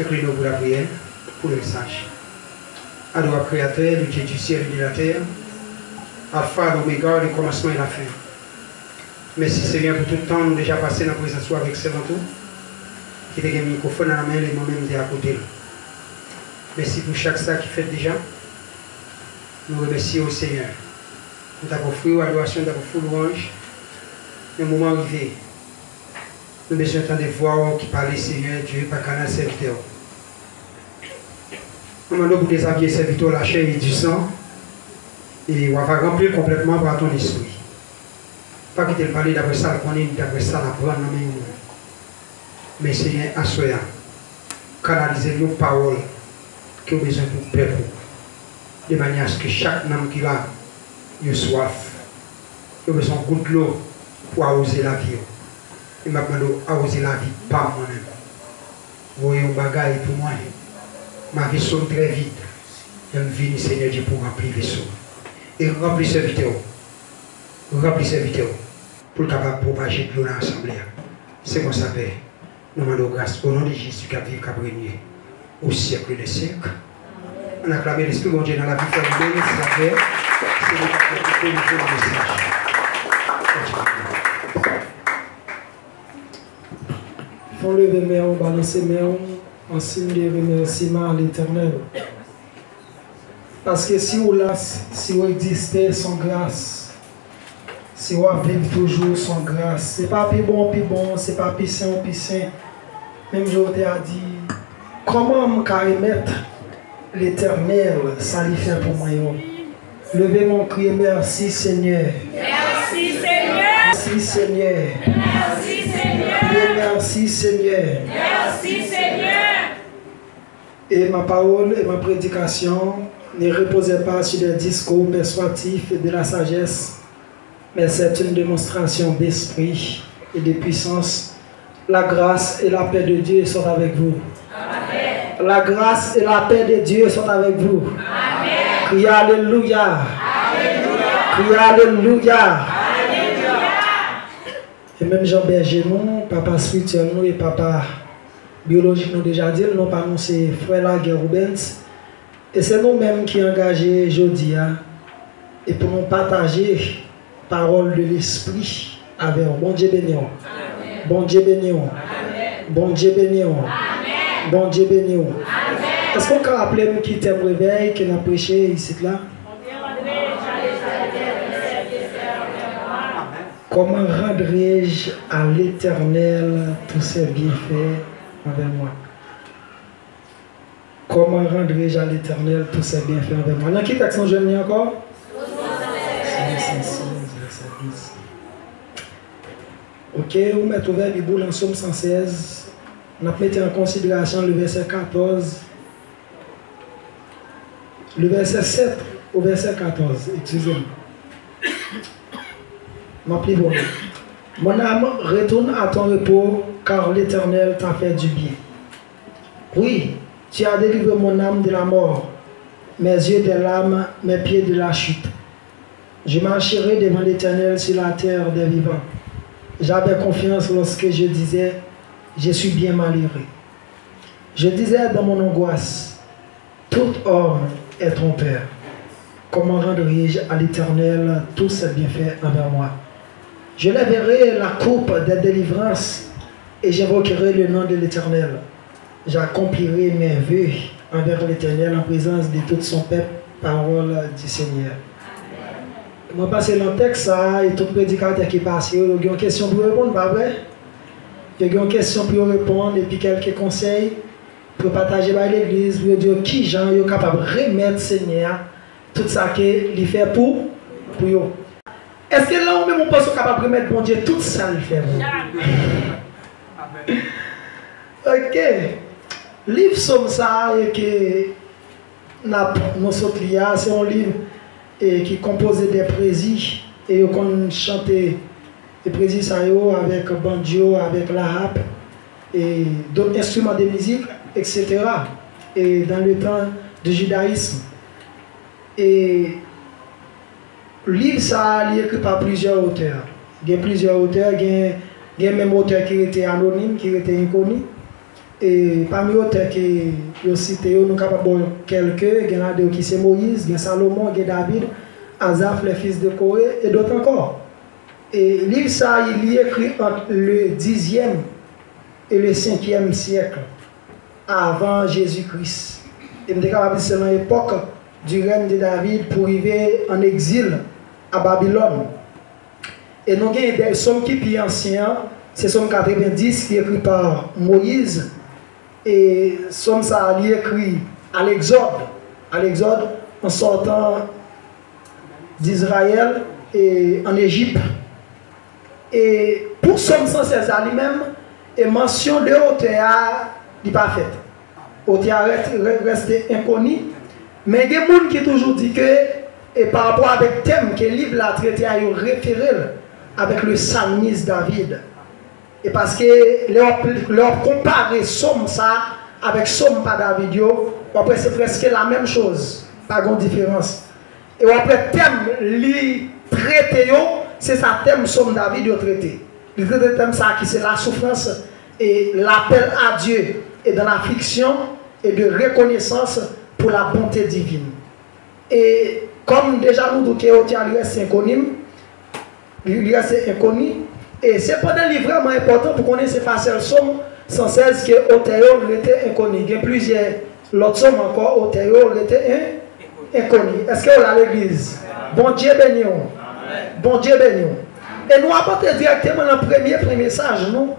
Inclinons pour la prière, pour le message. Adore Créateur, le Dieu du ciel et de la terre, Alpha, l'Oméga, le commencement et la fin. Merci Seigneur pour tout le temps, nous déjà passé dans la présence avec Excellent qui a un microphone dans la main et moi-même à côté. Merci pour chaque sac qui fait déjà. Nous remercions au Seigneur. Nous avons offert l'adoration, nous avons offert l'orange. Le moment arrivé. Nous avons besoin de voix qui parle Seigneur Dieu par canal serviteur. Nous demandons pour déshabiller serviteur la chair et du sang. Et on va remplir complètement par ton esprit. Pas quitter le parler d'après ça, qu'on est d'après ça, la prendre dans mes mains. Mais Seigneur, assoyant, canaliser nos paroles qui ont besoin pour le peuple. De manière à ce que chaque homme qui a une soif, il a besoin de goût de l'eau pour arroser la vie. Il m'a demandé d'arroser la vie par moi-même. Voyez un bagage pour moi. Ma vie sonne très vite. Je me viens, Seigneur Dieu, pour remplir le vaisseau. Et remplir ce vidéo. Remplir ce vidéo. Pour le capable de propager de l'eau dans l'assemblée. C'est comme ça, Père. Nous demandons grâce au nom de Jésus qui a vécu, qui a régné au siècle des siècles. On acclame l'Esprit de Dieu dans la vie familiale, c'est la paix. C'est le message. Il faut lever mes mains, balancer mes mains en signe de remerciement à l'Éternel. Parce que si vous là, si vous existez sans grâce, si vous vivez toujours sans grâce, ce n'est pas plus bon, ce n'est pas plus sain. Même je vous ai dit, comment me remettre l'Éternel, ça lui fait pour moi. Levez mon cri, merci Seigneur. Merci Seigneur. Merci Seigneur. Merci Seigneur. Merci Seigneur. Merci Seigneur. Et ma parole et ma prédication ne reposaient pas sur des discours persuasifs et de la sagesse, mais c'est une démonstration d'esprit et de puissance. La grâce et la paix de Dieu sont avec vous. Amen. La grâce et la paix de Dieu sont avec vous. Amen. Criez Alléluia. Alléluia. Criez Alléluia. Alléluia. Et même Jean Berger, nous, papa spirituel, nous et papa biologique, nous déjà dit, nous pas nous, c'est frère Laguerre Rubens. Et c'est nous-mêmes qui engagés aujourd'hui et pour nous partager la parole de l'esprit avec vous. Bon Dieu béni. Bon Dieu béni. Bon Dieu béni. Bon Dieu béni. Est-ce qu'on peut rappeler qui t'aime réveil, qui a prêché ici là? Comment rendrai-je à l'Éternel tous ses bienfaits envers moi? Comment rendrai-je à l'Éternel tous ses bienfaits envers moi? Il y a qui t'accent jeune encore? Ok, vous mettez ouvert la Bible en Somme 116. On a mis en considération le verset 14. Le verset 7 au verset 14. Excusez-moi. Mon âme, retourne à ton repos, car l'Éternel t'a fait du bien. Oui, tu as délivré mon âme de la mort, mes yeux de l'âme, mes pieds de la chute. Je marcherai devant l'Éternel sur la terre des vivants. J'avais confiance lorsque je disais, je suis bien malheureux. Je disais dans mon angoisse, tout homme est trompeur. Comment rendrai-je à l'Éternel tous ses bienfaits envers moi? Je lèverai la coupe des délivrances et j'invoquerai le nom de l'Éternel. J'accomplirai mes vœux envers l'Éternel en présence de tout son peuple, parole du Seigneur. Moi, passer dans le texte, ça, et tout prédicateur qui passe, il y a une question pour répondre, pas vrai? Il y a une question pour répondre, et puis quelques conseils pour partager avec l'église, pour dire qui gens sont capables de remettre Seigneur tout ça qu'il fait pour eux. Est-ce que là, on ne peut pas capable de remettre bon Dieu tout ça qu'il fait pour eux? Ok. Livre somme ça, et que nous sommes c'est un livre et qui composait des présis et qu'on chantait des présis avec banjo, avec la harpe et d'autres instruments de musique, etc. Et dans le temps du judaïsme. Et le livre ça est écrit par plusieurs auteurs. Il y a plusieurs auteurs, il y a même auteur qui était anonyme, qui était inconnu. Et parmi autres qui ont cité, nous sommes capables de quelques, il y en a qui c'est Moïse, il y a Salomon, il y a David, Asaph, les fils de Corée, et d'autres encore. Et le livre ça, il est écrit entre le 10e et le 5e siècle avant Jésus-Christ. Et je suis capable de dire c'est l'époque du règne de David pour arriver en exil à Babylone. Et nous avons des psaumes qui sont plus anciens, c'est Psaume 90 qui est écrit par Moïse. Et Psaume ça est écrit à l'Exode, en sortant d'Israël et en Égypte. Et pour Psaume 116 lui-même, et mention de Otéa n'est pas faite. Otéa reste inconnu. Mais il y a des gens qui toujours dit que, et par rapport avec le thème que le livre a traité, à référé avec le psalmiste David. Et parce que leur comparer Somme ça avec Somme par David, après c'est presque la même chose, pas de différence. Et après thème li traité, c'est ça thème Somme David traité. Le thème ça qui c'est la souffrance et l'appel à Dieu et dans l'affliction et de reconnaissance pour la bonté divine. Et comme déjà nous disons qu'il reste inconnu, il reste inconnu. Et c'est pas un livre vraiment important pour connaître ces facettes Somme 116 que Othéo était inconnu. Il y a plusieurs autres sommes encore, Othéo était inconnu. Est-ce que vous avez l'église? Bon Dieu béni. Bon Dieu béni. Et nous apportons directement le premier message, nous,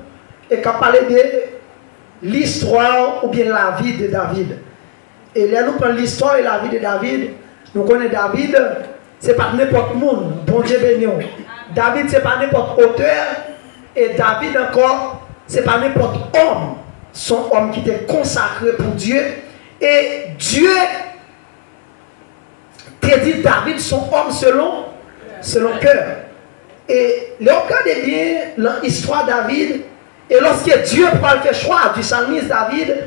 et qu'à parler de l'histoire ou bien la vie de David. Et là, nous prenons l'histoire et la vie de David. Nous connaissons David, c'est pas n'importe monde. Bon Dieu béni. David, ce n'est pas n'importe auteur, et David encore, ce n'est pas n'importe homme. Son homme qui était consacré pour Dieu, et Dieu t'a dit David, son homme selon cœur. Et le regardez bien l'histoire de David, et lorsque Dieu prend le choix du psalmiste David,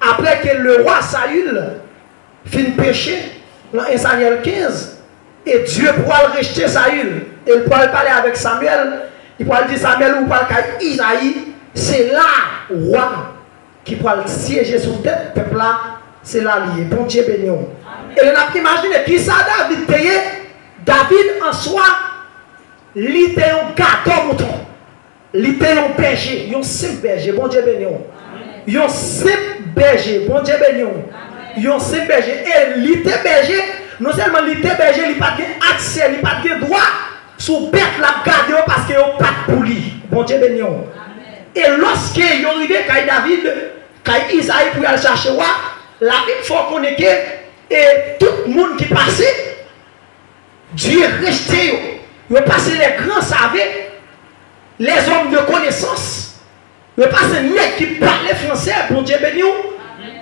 après que le roi Saül finit péché, dans 1 Samuel 15, et Dieu pourra le rejeter Saül. Et il pourra parler avec Samuel. Il pourra dire Samuel ou parler avec Isaïe. C'est là, roi, qui pourra siéger sur tête peuple là. C'est là lié. Bon Dieu béni. Et on a imaginé qui ça David payé. David en soi, il était un gâteau mouton. Il était un berger. Un simple berger. Bon Dieu béni. Un simple berger. Bon Dieu béni. Un simple berger. Et il était berger. Non seulement il était berger, il n'a pas de accès, il n'a pas de droit sur bête la garde parce qu'il n'y a pas de poulie. Bon Dieu béni. Et lorsque il est arrivé, quand David, quand Isaïe pour aller chercher roi, la Bible faut qu'on ait que et tout le monde qui passait, Dieu est resté. Il a passé les grands savants, les hommes de connaissance. Il a passé les nègres qui parlaient français, bon Dieu béni.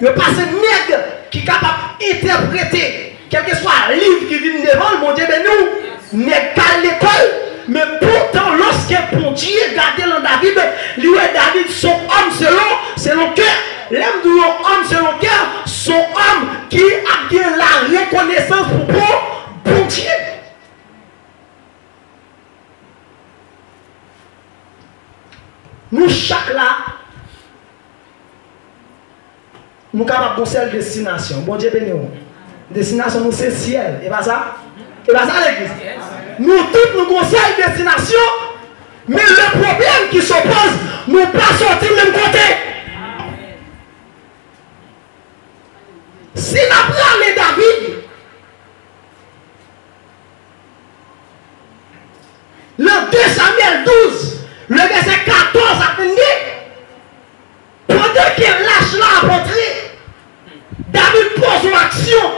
Il a passé les nègres qui sont capables d'interpréter. Quel que soit le livre qui vient devant, mon Dieu, ben nous, n'est qu'à l'école. Mais pourtant, lorsque bon Dieu regardait dans David, lui et David, son homme selon cœur. L'homme de homme selon cœur, son homme qui a bien la reconnaissance pour bon Dieu. Nous, chaque là, nous sommes capables de cette destination. Bon Dieu, béni. Destination, nous, c'est ciel. Et pas ça? Et pas ça, l'église? Nous tous, nous conseillons destination, mais le problème qui s'oppose, nous pas sortir même côté. Si nous prenons David, le 2 Samuel 12, le verset 14 à 22, pendant qu'il lâche la portée, David pose une action.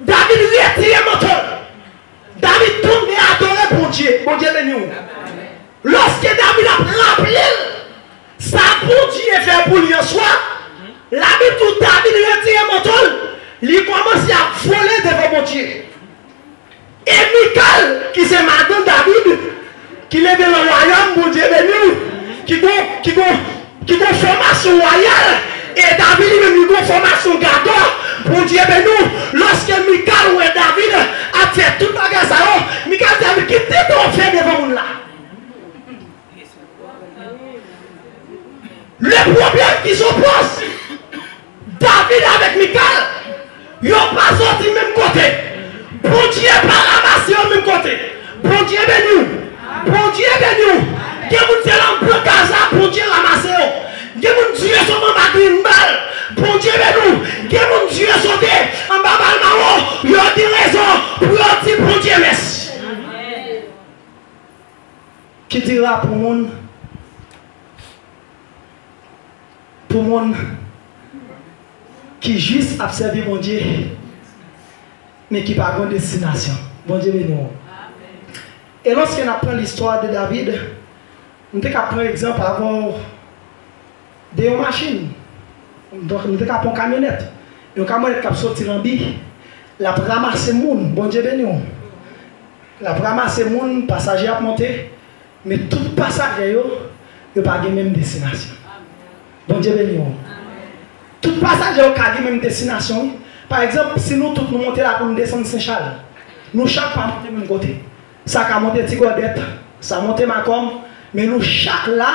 David retire le moteur. David tourne et adore pour Dieu. Bon Dieu béni. Lorsque David a rappelé, ça bon Dieu fait pour lui en soi, la Bible tout David retire le moteur, il commence à voler devant mon Dieu. Et Michal, qui c'est madame David, qui est dans le royaume, bon Dieu béni, qui a formation royale, et David lui a une formation gâteau. Pour Dieu béni, lorsque Michal ou David a fait tout le bagage, Michal dit qui t'es ton fait devant nous là. Le problème qui s'oppose, Ils n'ont pas sorti même côté. Bon Dieu pas ramassé au même côté. Bon Dieu béni. Bon Dieu béni. Qui vous dit l'homme pour Gaza, bon Dieu ramassé. Qui vous dit sauvé en bas d'une balle. Bon Dieu béni. Qui vous dit sauvé en bas de marron. Il a dit raison pour dire bon Dieu merci. Qui dira pour monde qui juste a servi mon Dieu, mais qui n'a pas de destination. Bon Dieu béni. Et lorsqu'on apprend l'histoire de David, on peut prendre exemple avant des machines. Donc, on peut prendre une camionnette. Une camionnette qui a sorti dans vie, la ramasse le monde. Bon Dieu béni. La ramasse le monde, passager a monté, mais tout passager n'a pas de même destination. Bon Dieu béni. Tout passager n'a pas de même destination. Par exemple, si nous tous nous montons là pour nous descendre Saint-Charles, nous chaque fois monter même côté. Ça a monté Tigodette, ça a monté Macomb, mais nous chaque là,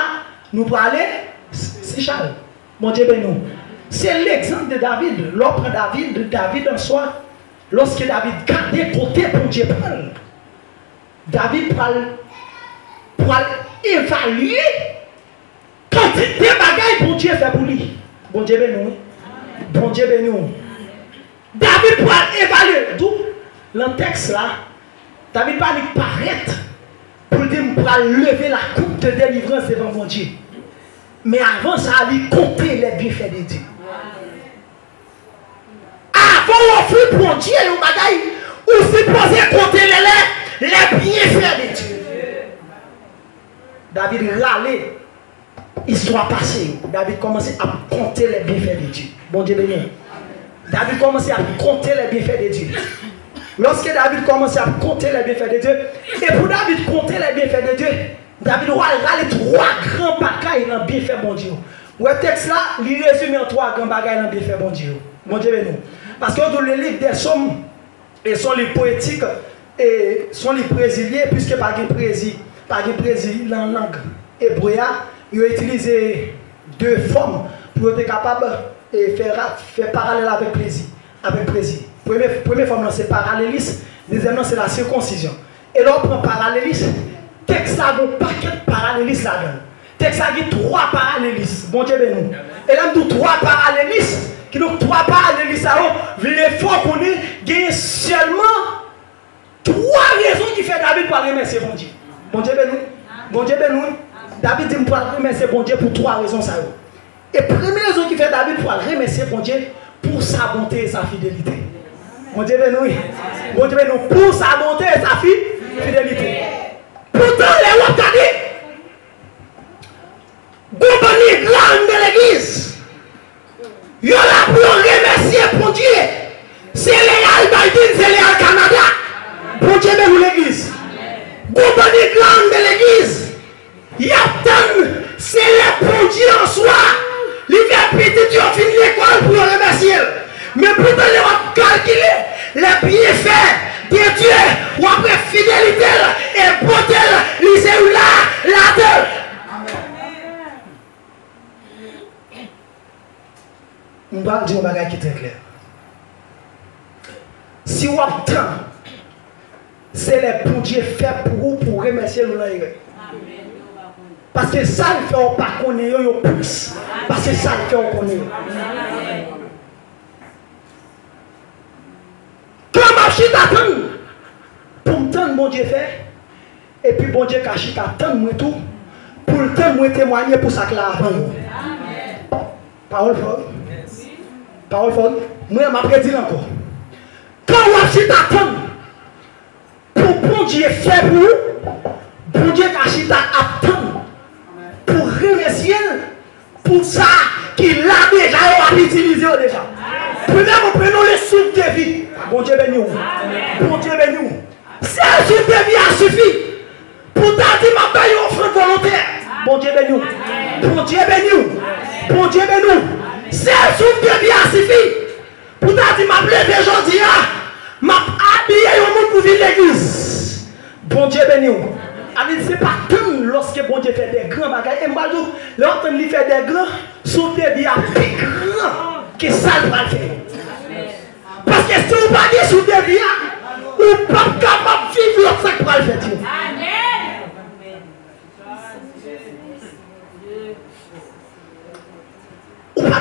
nous pour aller Saint-Charles. Bon Dieu béni. C'est l'exemple de David. L'opre David en soi, lorsque David garde côté pour Dieu parle, David pour évaluer quantité de bagailles pour Dieu fait pour lui. Bon Dieu béni. Bon Dieu béni. David pour évaluer. D'où le texte là, David pas lui paraître pour dire pour lever la coupe de délivrance devant mon Dieu. Mais avant ça, il compter les bienfaits de Dieu. Avant offrir pour Dieu un bagaille, ou supposé compter les bienfaits de Dieu. David râlait, histoire passée. David commençait à compter les bienfaits de Dieu. Bon Dieu béni. David commençait à compter les bienfaits de Dieu. Lorsque David commençait à compter les bienfaits de Dieu, et pour David compter les bienfaits de Dieu, David râlait trois grands bagailles dans le bienfait bon Dieu. Le texte là, il résume en trois grands bagailles dans le bienfait bon Dieu. Bon Dieu béni. Parce que dans le livre des Psaumes, et sont les poétiques, et sont les brésiliens, puisque pas de Brésil dans la langue hébreu, ils ont utilisé deux formes pour être capable de faire parallèle avec plaisir. Première forme, c'est parallélisme. Deuxièmement, c'est la circoncision. Et là, on prend parallélisme. Texte a un paquet de parallélisme là-dedans. Texte a trois parallélismes. Bon Dieu béni. Et là, nous trois parallélismes. Qui nous trois parallélismes, les fois qu'on ait seulement trois raisons qui fait David pour remercier bon Dieu. Bon Dieu béni. Bon Dieu béni. David dit pour remercier bon Dieu pour trois raisons. Et première raison qui fait David pour remercier bon Dieu pour sa bonté et sa fidélité. Bon Dieu béni. Bon Dieu béni. Pour sa bonté et sa fidélité. Pourtant, les autres ont dit, gouverner grande de l'église, il y a là pour remercier pour Dieu. C'est Léal Biden, c'est Léal Canada. Pour Dieu béni l'église. Gouverner grande de l'église, il y a tant, c'est le pour Dieu en soi. Il vient petit Dieu finit l'école pour le remercier. Mais pourtant, il va calculer les bienfaits de Dieu, ou après fidélité et beauté, lycée là, là. On va dire un bagage qui est très clair. Si on attend, c'est les pour Dieu fait pour vous pour remercier nous là. Parce que ça, il fait on pas connaître, il pousse. Parce que ça, il fait on connaît. Quand marché t'attend, pour me tendre mon Dieu fait, et puis bon Dieu caché t'attend moi tout, pour le temps moi témoigner pour ça que là avant. Parole forte. Parole forte. Moi je m'apprête dire encore. Quand marché t'attend, pour bon Dieu fait pour vous, bon Dieu caché t'attend, pour remercier pour ça qu'il a déjà utilisé déjà. Premièrement, prenons les souffles de vie. Bon Dieu béni. Bon Dieu béni. C'est un souffle de vie a suffi. Pour t'as dit ma paye offre volontaire. Bon Dieu béni. Bon Dieu béni. Bon Dieu béni. C'est un souffle de vie a suffi. Pour t'as dit ma plaie aujourd'hui, m'a habillé au monde pour vivre l'église. Bon Dieu béni. C'est pas tout lorsque bon Dieu fait des grands bagages. Et moi, lorsqu'il fait des grands, souffle de vie a plus grand que ça va faire. Parce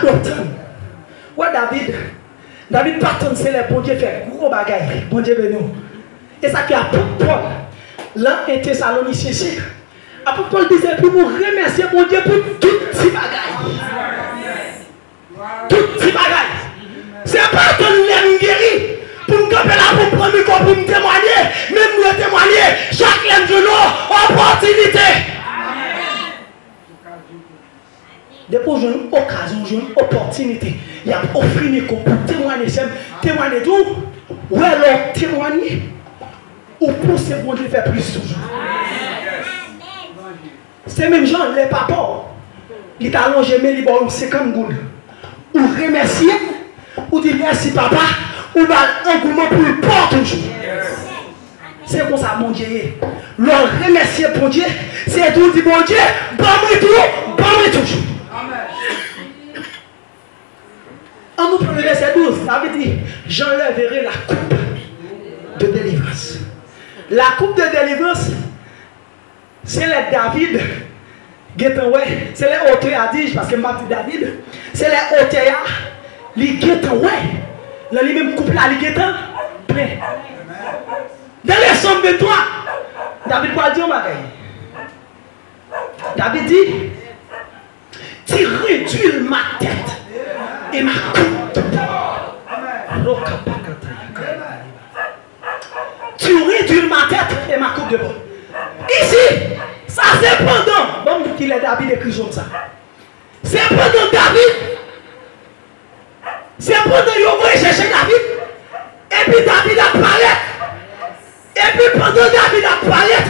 l'automne. Ouais, David pas tant c'est les bon Dieu fait gros bagaille. Bon Dieu béni. Et ça qui a pour Paul, l'un est Thessaloniciens ici. Apôtre Paul disait pour nous remercier mon Dieu pour tout petit bagaille. Tout petit bagaille. C'est pas ton l'aime guéri. Pour me camper là, pour prendre le corps, pour me témoigner. Même nous le témoigner. Chaque l'aime de nous, opportunité. Depuis j'ai une occasion, j'ai une opportunité. Il y a offert une pour témoigner. Témoigner tout. Ou alors témoigner. Ou pour ce bon Dieu faire plus toujours. C'est même gens, les papas. Ils t'ont allongé, mais ils ont 50 gouttes. Ou remercier. Ou dire merci papa. Ou va un gourmand pour le porter toujours. C'est comme ça, mon Dieu. Leur remercier pour Dieu. C'est tout dit, mon Dieu. Bon-moi tout. Bon-moi toujours. En nous prenant le verset 12, David dit, j'enlèverai la coupe de délivrance. La coupe de délivrance, c'est les David, c'est les auteurs à dire, parce que m'a dit David, c'est les auteurs, les guettants, dans les mêmes couples là, les guettants, prêts. Dans les Psaumes 23, David va dire, David dit, tu réduis ma tête et ma coupe de bois. Tu réduis ma tête et ma coupe de bois. Ici, ça c'est pendant. Bon, qu'il est David écrit comme ça. C'est pendant David. C'est pendant qu'il va chercher David. Et puis David apparaît. Et puis pendant David apparaît,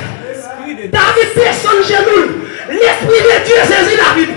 David descend genoux. L'Esprit de Dieu saisit David.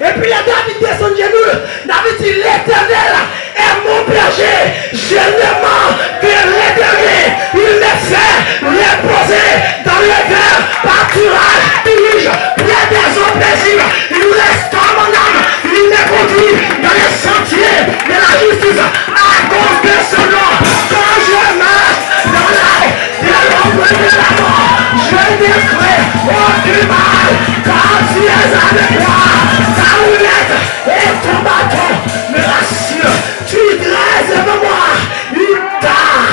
Et puis là, David descend genoux. David dit, l'Éternel est mon berger. Je ne manque de l'éternel. Il me fait reposer dans le vert pâturage. Dirige près des eaux paisibles. Il restaure mon âme. Il me conduit dans les sentiers de la justice à cause de son nom. Quand je marche dans l'air de l'ombre de la mort, je ne crains aucun mal. Quand tu es avec moi, ta roulette et ton bâton me rassurent. Tu dresses devant moi une table.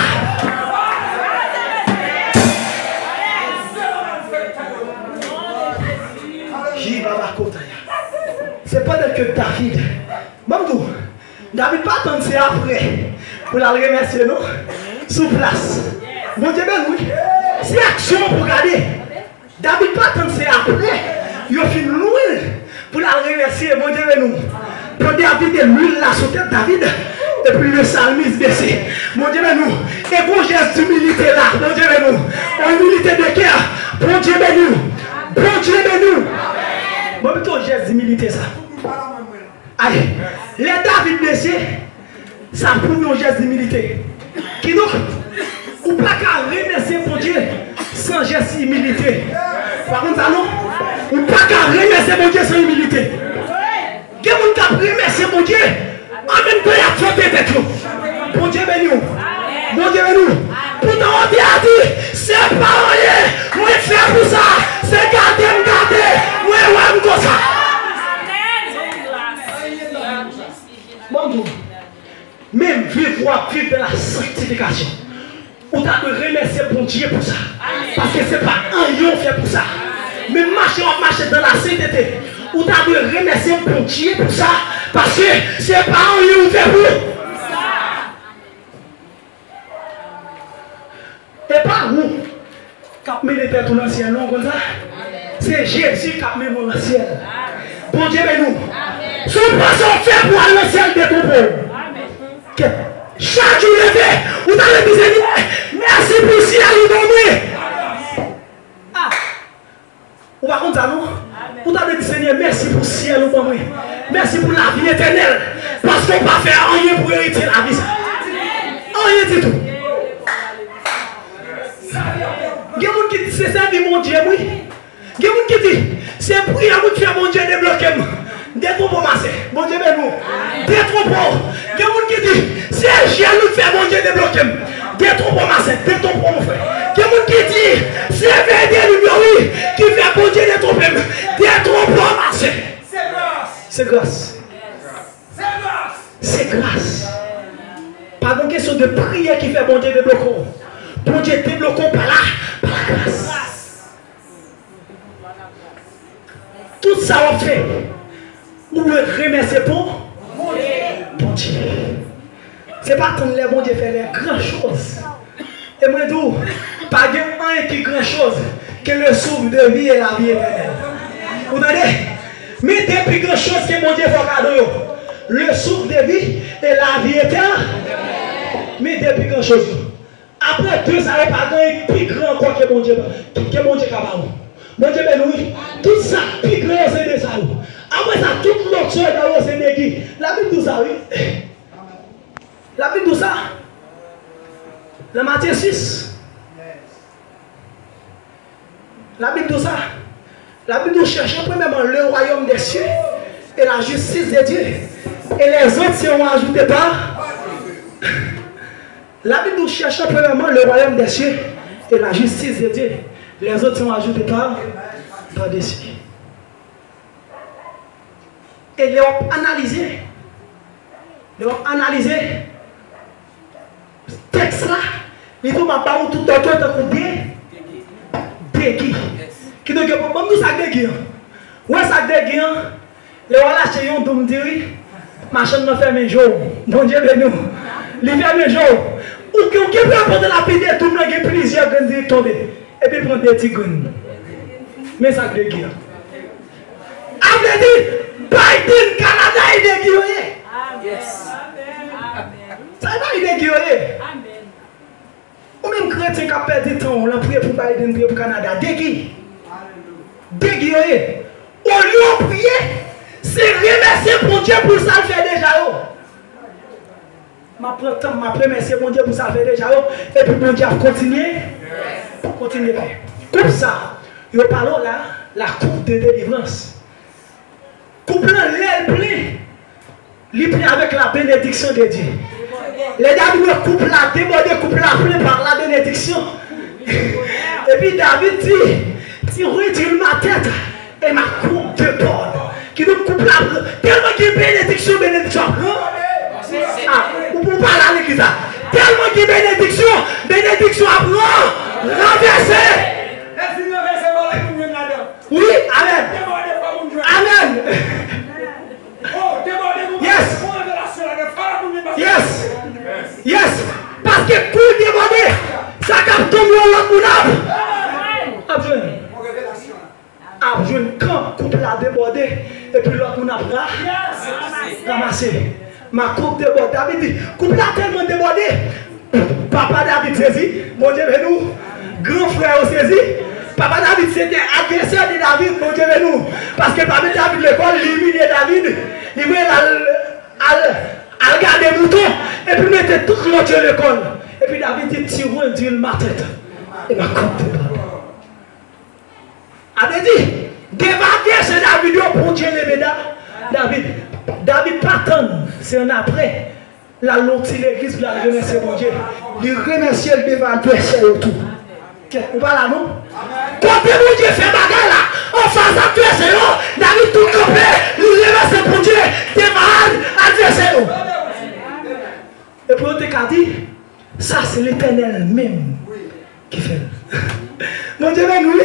C'est pas que David. Mamdou, David pas attendre c'est après pour la remercier nous sous place. Mon Dieu, ben oui. C'est action pour regarder. David pas attendre c'est après. Il a fini loin pour la remercier. Mon Dieu, ben nous. Pour David et l'huile là sur tête David. Et puis le psalmiste baissé. Mon Dieu, ben nous. Et bon geste d'humilité là. Mon Dieu, ben nous. En humilité de cœur. Bon Dieu, ben nous. Bon Dieu, ben nous. Bon, plutôt geste d'humilité ça. Allez, les David blessés, ça prouve un geste d'humilité. Qui donc, ou pas qu'à remercier pour Dieu sans geste d'humilité. Par contre, ça non, ou pas qu'à remercier pour Dieu sans humilité. Qui est-ce qui a remercié pour Dieu en même temps, il a fait tête. Bon Dieu béni nous. Bon Dieu béni nous. Pourtant, on dit, c'est pas rien. Moi, je fais pour ça. C'est garder. Moi, je fais comme ça. Même vivre de la sanctification. On t'a de remercier pour Dieu pour ça. Parce que ce n'est pas un lion fait pour ça. Mais marcher dans la sainteté. On t'a de remercier pour Dieu pour ça. Parce que ce n'est pas un lion fait pour ça. Et pas vous qui a mis les têtes dans le ciel, non comme ça. C'est Jésus qui a mis dans le ciel. Bon Dieu, mais nous. Ce n'est pas son fait pour aller au ciel de ton peuple. Chaque jour levé, vous allez dire merci pour le ciel inondé. Ah, vous va contre ça, non? Vous allez dire Seigneur, merci pour le ciel inondé. Merci pour la vie éternelle. Parce qu'on ne peut pas faire rien pour hériter la vie. Rien du tout. Il y a des gens qui disent c'est ça, mon Dieu, oui. Il y a des gens qui disent c'est pour que faire mon Dieu débloquer. Des trop pour masser, mon Dieu, mais nous. Des trop pour. Il y a des gens qui disent c'est jaloux de faire mon Dieu débloquer. Des trop pour masser, des trop pour mon frère. Il y a des gens qui disent c'est Verdun oui, qui fait mon Dieu détromper. Des trop pour masser. C'est grâce. C'est grâce. c'est grâce. Pas une question de prière qui fait bon Dieu débloquer. Bon Dieu débloquer par la grâce. Tout ça on fait. Vous le remerciez pour bon Dieu. C'est pas tant les bon Dieu fait les grandes choses. Et moi, je pas de qui grand chose que le souffle de vie et la vie éternelle. Vous entendez? Mais depuis grand chose que mon Dieu fait cadeau, le souffle de vie et la vie éternelle. Mais depuis grand chose. Après tout ça, il n'y a pas de plus grand quoi que mon Dieu capable. Mon Dieu béni, tout ça, plus grand c'est de ça. Après ça, toute l'autre chose dans c'est de qui? La Bible tout ça, oui. La Bible tout ça. Le Matthieu 6. La Bible tout ça. La Bible nous cherche premièrement le royaume des cieux et la justice de Dieu. Et les autres seront ajoutés par. La Bible nous cherche premièrement le royaume des cieux et la justice de Dieu. Les autres seront ajoutés par-dessus. Et ils ont analysé. Ils ont analysé. Ce texte là. Il faut m'en parler tout le temps déguis. Qui donc comme nous ça déguis. Ouais ça déguis. Les voilà chez yon dom diri. Machin m'a fermé jour. Bon Dieu béni. Il ferme jour. Ou que peut apporter la pédé tout le monde plusieurs grands diri tomber et puis prendre des petits guns. Mais ça déguis. Après dit Biden Canada il déguis. Yes. Ça va il déguis. Amen. Ou même chrétien qui a perdu du temps, on a prié pour Biden, prié pour Canada. Dégui. Dégui. Au lieu de prier, c'est remercier pour Dieu pour ça le faire déjà. Je remercier pour Dieu pour ça le faire déjà. Et puis bon Dieu continue. Continue à faire. Comme ça, il parle là, la coupe de délivrance. Coupe là, l'aile pleine. Il plein avec la bénédiction de Dieu. Les David coupe la débordé, coupe la pleine par la bénédiction. Et puis David dit, tu retires ma tête et ma coupe de bord. Qui nous coupe la tellement qu'il y a bénédiction. Ah, vous pouvez parler à l'église. Tellement qu'il y a bénédiction à prendre, renverser. Oui, amen. Amen. Yes. Yes. Yes. Parce que pour demander, ça capte tomber l'autre moun. Après, quand coupe la débordé, et puis l'autre moun a ramassé. Ma coupe débordée, David dit, coupe la tellement débordé. Papa David saisi, mon Dieu nous, grand frère saisi. Papa David c'était agresseur de David, mon Dieu nous. Parce que Papa David l'école, il humiliait David. Il voulait regarder les moutons et puis mettre toute l'autre à l'école. Et puis David dit, tire ma tête et ma coupe de bord. Il a dit, dévaguer ce David pour Dieu les médailles. David pas tant, c'est un après. La longue l'église, la remercier mon Dieu. Il remercie le dévaguer, c'est tout. Vous parlez là, non? Quand mon Dieu fait bagarre là, on face à adversaire, David tout campé, il remercie pour Dieu, dévaguer adversaire. Et pour te dit, ça c'est l'Éternel même qui fait. Mon Dieu, oui.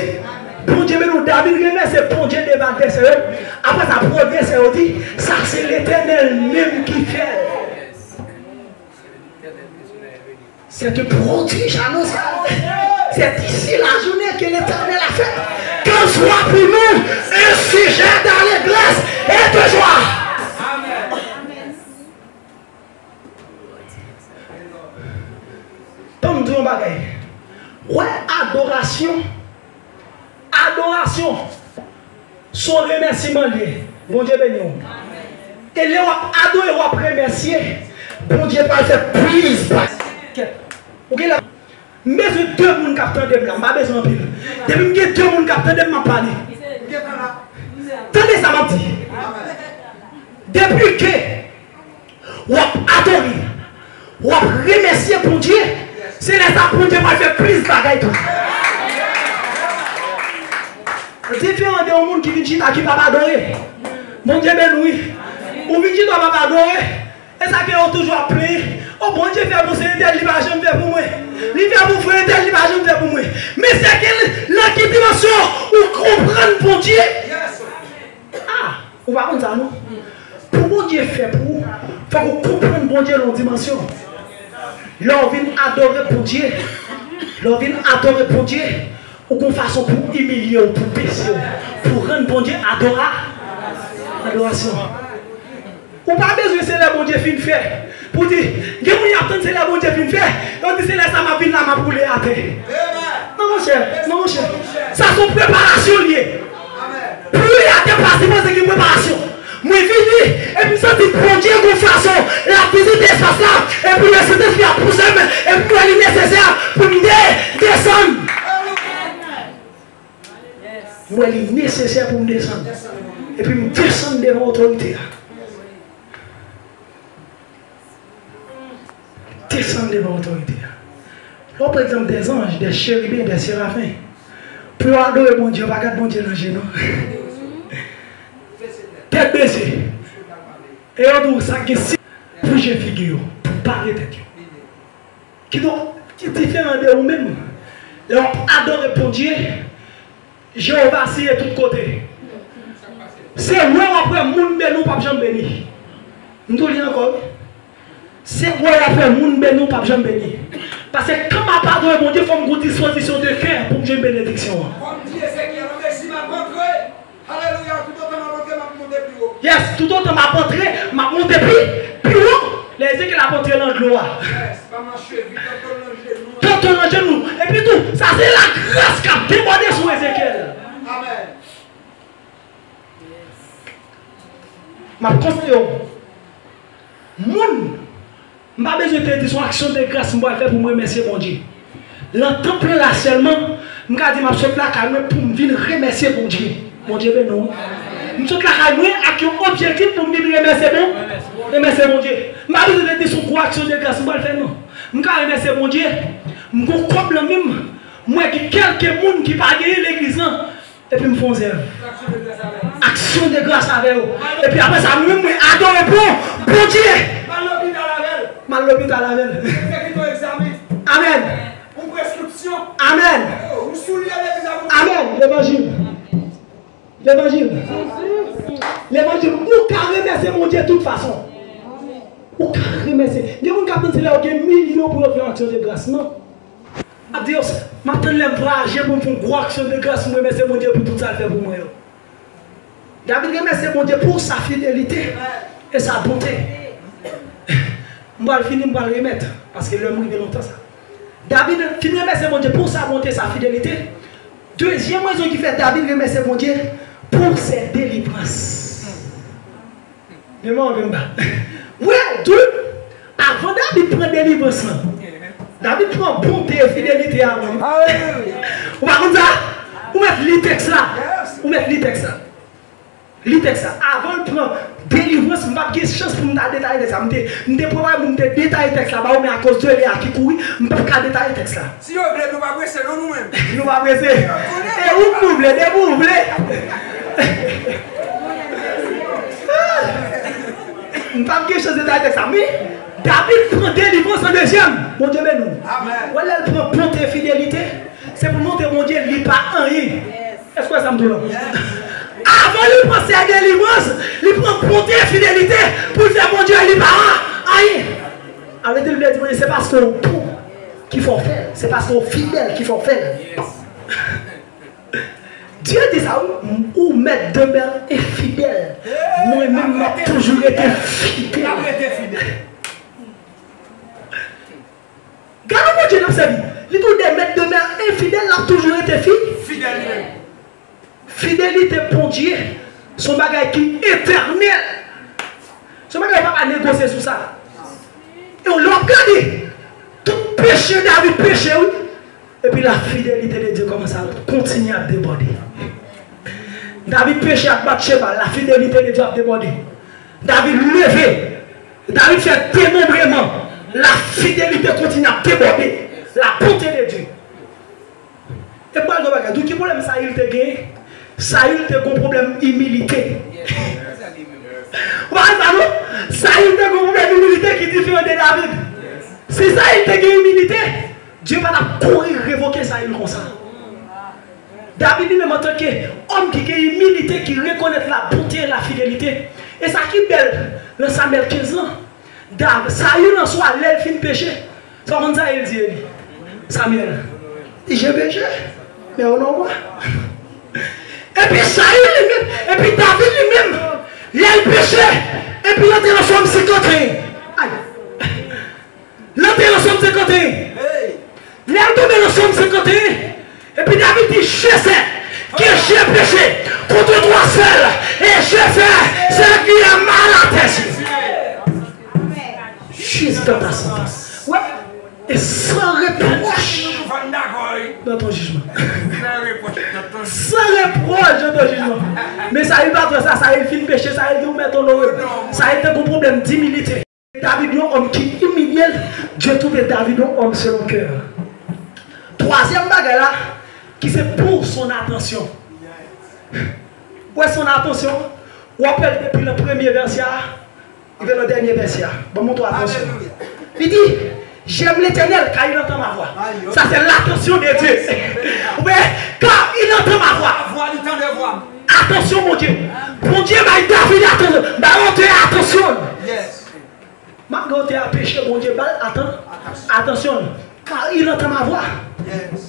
Bon Dieu, nous, David remercie pour Dieu devant adversaire. Après ça, pour adversaire, on dit, ça c'est l'Éternel même qui fait. C'est un prodige annoncé. C'est ici la journée que l'Éternel a fait. Qu'en soit pour nous un sujet d'allégresse et de joie. Comme dit un bagaille. Ouais, adoration. Adoration. Son remerciement lié. Bon Dieu béni. Et les adorer, on va remercier. Bon Dieu va faire plus. Ok là. Mais c'est deux personnes qui attendent de moi, je besoin de pile. Depuis que deux personnes qui attendent de moi parler. Tenez ça m'a dit. Depuis que on adore, on remercier pour Dieu, c'est les ça pour Dieu va faire plus de bagaille. Différent de monde qui vient qui va pas adorer. Mon Dieu béni. Ou vient qui doit pas adorer. Et ça qui est toujours appelé. Oh bon Dieu, fait pour ce tel, il va jamais faire pour moi. Il fait pour frère tel, il va jamais faire pour moi. Mais c'est quelle la dimension où comprendre bon Dieu. Ah, on va comprendre ça, non? Pour bon Dieu fait pour vous, il faut que vous compreniez bon Dieu dans une dimension. L'on vient adorer pour Dieu. L'on vient adorer pour Dieu. Ou qu'on façon pour humilier ou pour baisser. Pour rendre bon Dieu adoration. Ou pas besoin de célébrer bon Dieu fin fait. Pour dire, il y a un temps de célébrer bon Dieu fin fait. On dit c'est là ça m'a vu là m'a brûlé à terre. Non mon cher, non mon cher. Ça sont préparation liée. Plus il y a des participants, c'est une préparation. Moi je venu et puis ça dit bon Dieu de façon la visite d'espace là et puis le Saint-Esprit a poussé et puis il est nécessaire pour me descendre. Moi il est nécessaire pour me descendre et puis me descendre devant l'autorité. Descendre devant l'autorité. Là par exemple des anges, des chérubins, des séraphins. Pour adorer mon Dieu, pas garder mon Dieu dans le genou. Tête baissée. Et on dit ça qui est pour je figure, pour parler tête. Qui est différent de vous-même. Et on adore pour Dieu. Jéhovah c'est de tous côtés. C'est moi après moun bénou pas jamais béni. Nous dis encore. C'est moi après moun bénou pas jamais béni. Parce que quand ma pardonne mon Dieu, il faut une disposition de cœur pour que j'ai une bénédiction. Yes, tout autant m'a montré, m'a monté plus haut. Les équipes la montré dans le gloire. Quand on a genou. Et puis tout, ça c'est la grâce qui a débordé sur Ézéchiel. Amen. Ma conseille, moun, je n'ai pas besoin de dire son action de grâce pour faire pour me remercier mon Dieu. L'entend plein là seulement, je vais dire ma soeur là pour me venir remercier mon Dieu. Mon Dieu, ben non. Je suis là avec un objectif pour me remercier mon Dieu. Je n'ai pas besoin de dire son action de grâce pour faire non. Je vais remercier mon Dieu. Je vais comme le même. Moi, quelques personnes qui ne pas gagner l'église, et puis me font zèle. Action de grâce avec eux. Et puis après ça, je vais adorer pour bon Dieu. Mal l'hôpital à la veille. Amen. Une prescription. Amen. Amen. L'évangile. L'évangile. L'évangile. Où carré remercier mon Dieu de toute façon. Où carré remercier. Il y a un capitaine qui a des millions pour faire action de grâce. Non. Adios. Maintenant, les bras, j'ai pour faire une grosse action de grâce. Je remercie mon Dieu pour tout ça fait pour moi. David remercie mon Dieu pour sa fidélité et sa bonté. Je vais finir, je vais le remettre. Parce que l'homme arrive longtemps ça. David finit de remercier mon Dieu pour sa bonté, sa fidélité. Deuxième raison qui fait David remercier mon Dieu pour ses délivrances. Ne m'en reviens pas. Oui, avant David prend délivrance, David prend bonté et fidélité avant. Vous voyez ça? Vous mettez le texte là. Vous mettez le texte là. Le texte là. Avant de prendre délivrance, je n'ai pas de chance pour me détailler ça. Je ne peux pas me détailler le texte là, mais à cause de l'éléa qui court, je ne peux pas détailler le texte là. Si vous voulez, nous ne pouvons pas presser, non nous-mêmes. Nous ne pouvons pas presser. Et vous voulez, vous voulez. Je ne peux pas de chance de détailler le texte là, mais David prend délivrance en deuxième. Mon Dieu, mais nous. Voilà, elle prend bonté et fidélité. C'est pour montrer mon Dieu, il n'est pas un rien. Est-ce que ça me dit? Avant de penser à délivrance, il prend bonté et fidélité pour faire mon Dieu, il n'est pas rien. Arrêtez de le dire, c'est parce qu'on pour qu'il faut faire. C'est parce qu'on fidèle qu'il faut faire. Dieu dit ça, ou maître demeure est fidèle. Moi-même, j'ai toujours été fidèle. Regardez mon Dieu dans sa vie. Les tout des maîtres demeure infidèle, a toujours été fidèle. Fidélité pour Dieu, son bagage qui est éternel. Son bagage n'est pas à négocier sur ça. Et on l'a regardé. Tout péché, David péché, oui. Et puis la fidélité de Dieu commence à continuer à déborder. David péché à Bathsheba, la fidélité de Dieu a débordé. David levé. David fait dénombrement. La fidélité continue à déborder. La bonté de Dieu. Et pas le bagage. Donc, quel problème ça il te gagne? Saül te un problème d'humilité. Ça il te un problème d'humilité. qui est différent de David. C'est ça, il était humilité. Dieu va courir révoquer ça, il comme ça. David lui-même en tant qu'homme qui a humilité, qui reconnaît la bonté et la fidélité. Et ça qui est belle, le Samuel 15 ans. David, ça y est en soi, l'aile fin péché. Ça on ça il dit, Samuel, j'ai péché, mais on en voit. Et puis ça y est lui-même, et puis David lui-même, l'aile péché, et puis il était dans Somme 51. Aïe. L'entrée dans Somme 51. L'aile tombé dans Somme 51. Et puis David dit, je sais que j'ai péché contre toi seul. Et je fais ce qui est mal à tes yeux. Juste dans ta sentence. Ouais. Et sans reproche dans ton jugement. Sans reproche dans ton jugement. Mais ça n'est pas toi, ça est film péché, ça est nous mettre ça a été un problème d'humilité. David, un homme qui humilie, Dieu trouve David un homme selon cœur. Troisième bagarre là, qui c'est pour son attention. Où est son attention? On appelle depuis le premier verset, il va le dernier verset. Bon, montre attention. Il dit, j'aime l'Éternel car il entend ma voix. Ça c'est l'attention de Dieu. Oui, car il entend ma voix. Attention mon Dieu. Mon Dieu m'a David attention. Bah Dieu attention. Maintenant tu as péché, mon Dieu, attends. Attention. Car il entend ma voix.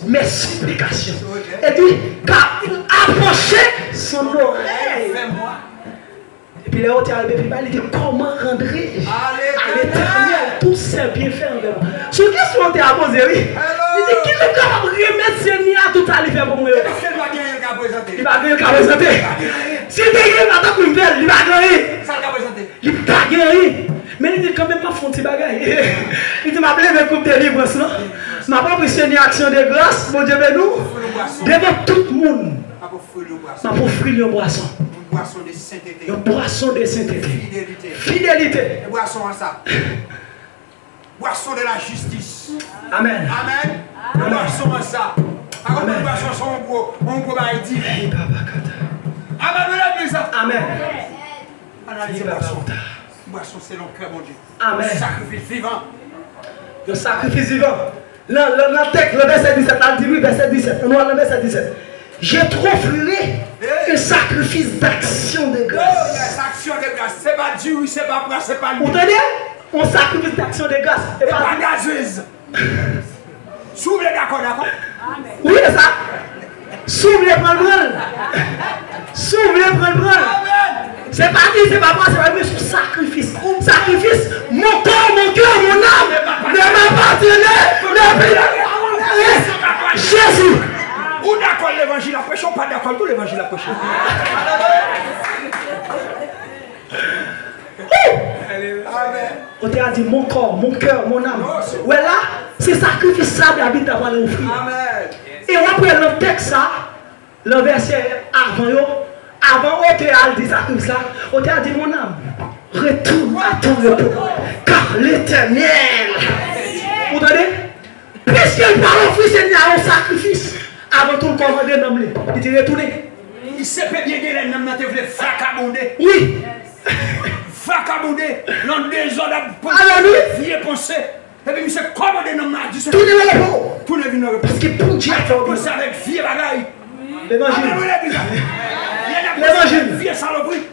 Mes supplications. Et puis, car il approchait son oreille. Et puis là, il dit, comment rendrai-je à l'Éternel tous ses bienfaits envers moi? Sur quelle question tu as posé, oui? Il dit, qui est capable de remettre ses nids à tout à l'effet pour moi? Il va gagner le cas présenté. Si tu gagnes maintenant pour me faire, il va gagner. Il va gagner. Mais il dit quand même pas font petit bagaille. Il dit m'a appelé mes coupe de délivrance non. M'a pas pris une action de grâce, mon Dieu nous. Devant tout le monde. M'a pour offrir une boisson. Une boisson de sainteté. Fidélité. Boisson à ça. Boisson de la justice. Amen. Amen. Boisson à ça. Par contre, boisson sont on gros bail divin. Amen. Amen. Analysez boisson. Boisson selon cœur, mon Dieu. Amen. Sacrifice vivant. Le sacrifice vivant. Le texte, le verset 17, là, dit oui, verset 17. On va le verset 17. Je t'offrirai un sacrifice d'action de grâce. Action de grâce. C'est pas Dieu, c'est pas bras, c'est pas lui. Vous entendez? On sacrifice d'action de grâce. Et pas gazeuse. S'ouvre d'accord, d'accord? Oui, c'est ça. S'ouvre les prendre. S'ouvre les prendre. C'est pas dit, c'est pas moi, c'est pas mais son sacrifice. Sacrifice, mon corps, mon cœur, mon âme ne m'appartenait. Jésus. Ou d'accord l'évangile à prêcher, ou pas d'accord tout l'évangile à prêcher. Amen. On t'a dit mon corps, mon cœur, mon âme. Ouais là, c'est sacrifice ça David t'a pas offrir. Amen. Et on prend le texte ça, le verset avant on t'a dit sacrifice ça, on t'a dit mon âme, retourne à ton repos, car l'Éternel. Vous entendez? Puisqu'il parle au fils, il y a un sacrifice. Avant tout le commandé nommé, il dit retourner. Il sait bien que les noms te voulaient fracabonder. Oui. Fracabonder, l'on désordre, Alléluia. pensé. Et puis, c'est commandé nommé. Tournez le repos. Tournez le repos. Parce que pour Dieu, il faut avec vieux bagaille. L'évangile. L'évangile. Vieux saloperie.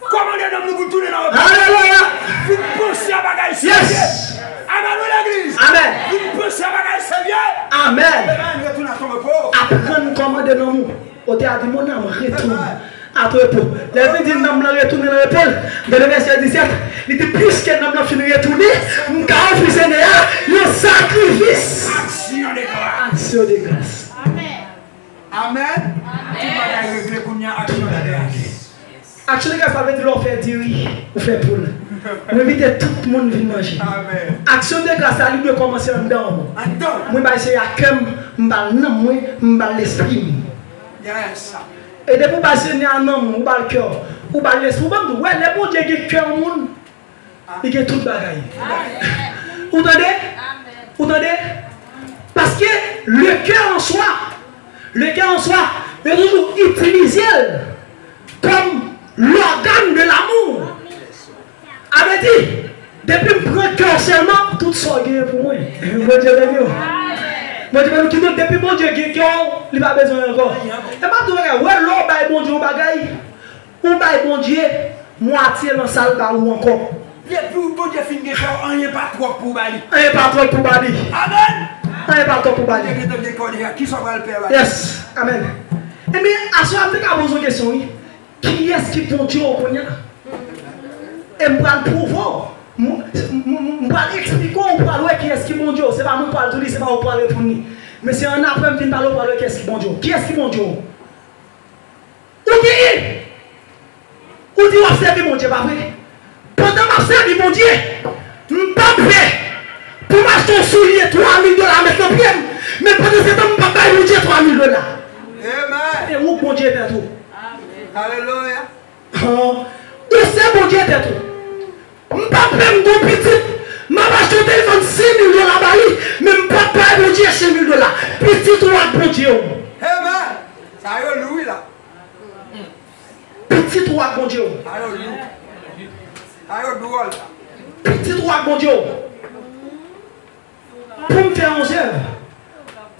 Commandé nommé pour tourner dans le repos. Alléluia. Vous pensez à bagaille. Yes. Amen l'église. Amen. Vous pensez à bagaille, c'est bien. Amen. Retourne à ton repos. Apprendre comment de nous. On t'a dit mon âme retourne à ton repos. Les gens disent l'âme retourne dans le repos. Dans le verset 17, il dit puisque l'âme a fini de retourner, nous avons offert Seigneur le sacrifice. Action de grâce. Action de grâce. Amen. Tout bagaille réglé pour nous action de grâce. Action de grâce, ça veut dire qu'on fait du riz ou fait poule. On invite tout le monde à venir manger. Amen. Action de grâce, ça doit commencer en dedans. Moi, je vais essayer à comme je vais l'esprit. Yes. Et depuis que je suis un homme, ou le cœur, ou l'esprit, ouais, les bons dieux qui ont cœur au monde, ils ont tout le bagaille. Vous entendez? Vous entendez? Parce que le cœur en soi, est toujours utilisé comme l'organe de l'amour. Avait dit, depuis que je prends cœur Personnellement, tout ça est pour moi. Bon Dieu béni. Bon Dieu béni, depuis bon Dieu qui il n'a pas besoin encore. Et maintenant, ouais, l'on baille bon Dieu au bagaille. Ou baille bon Dieu, moitié dans la salle ou encore. Depuis bon Dieu finit de faire, on n'est pas trop pour Bali. On n'est pas trop pour Bali. Amen. On n'est pas trop pour Bali. Qui sont le père? Yes, amen. Et bien, à ce moment-là, je vais poser une question. Qui est-ce qui bon Dieu au Konya? Et je vais le pouvoir. Je vais expliquer ou parler qui est-ce qui bon Dieu. Ce n'est pas moi qui parle de lui, ce n'est pas moi qui parle pour lui. Mais c'est un après qui parle de qui est-ce qui bon Dieu. Qui est-ce qui bon Dieu? Où est-ce où dit on servi mon Dieu, pas vrai? Pendant que je servi mon Dieu, je ne suis pas prêt pour m'acheter un soulier $3 000 maintenant. Mais pendant ce temps, je ne peux pas payer mon Dieu $3 000. Amen. Et où mon Dieu est tout? Alléluia. Où c'est mon Dieu est tout? Je ne peux pas payer mon petit. Je vais acheter un téléphone $6 000 à Bali, mais je ne peux pas payer mon Dieu $5 000. Petit roi mon Dieu. Amen. Ça y est, Louis là. Petit roi mon Dieu. Petit roi mon Dieu. Pour me faire 11 heures,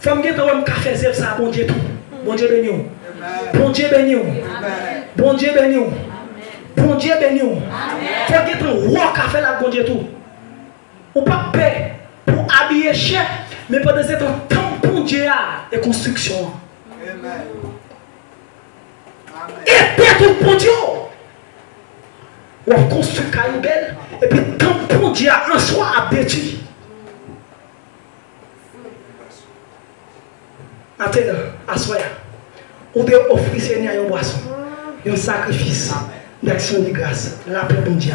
il faut que je me fasse ça, bon Dieu tout. Bon Dieu béni. Bon Dieu béni. Bon Dieu béni. Bon Dieu béni. Il faut que je me café là, bon Dieu tout. Ou pas paix pour habiller cher, mais pendant ce temps, bon Dieu a et construction. Et puis tout bon Dieu. On construit une belle, et puis tant bon Dieu en soi a détruit. Attends, assoya. On doit offrir Seigneur une boisson, un sacrifice d'action de grâce. La paix bon Dieu.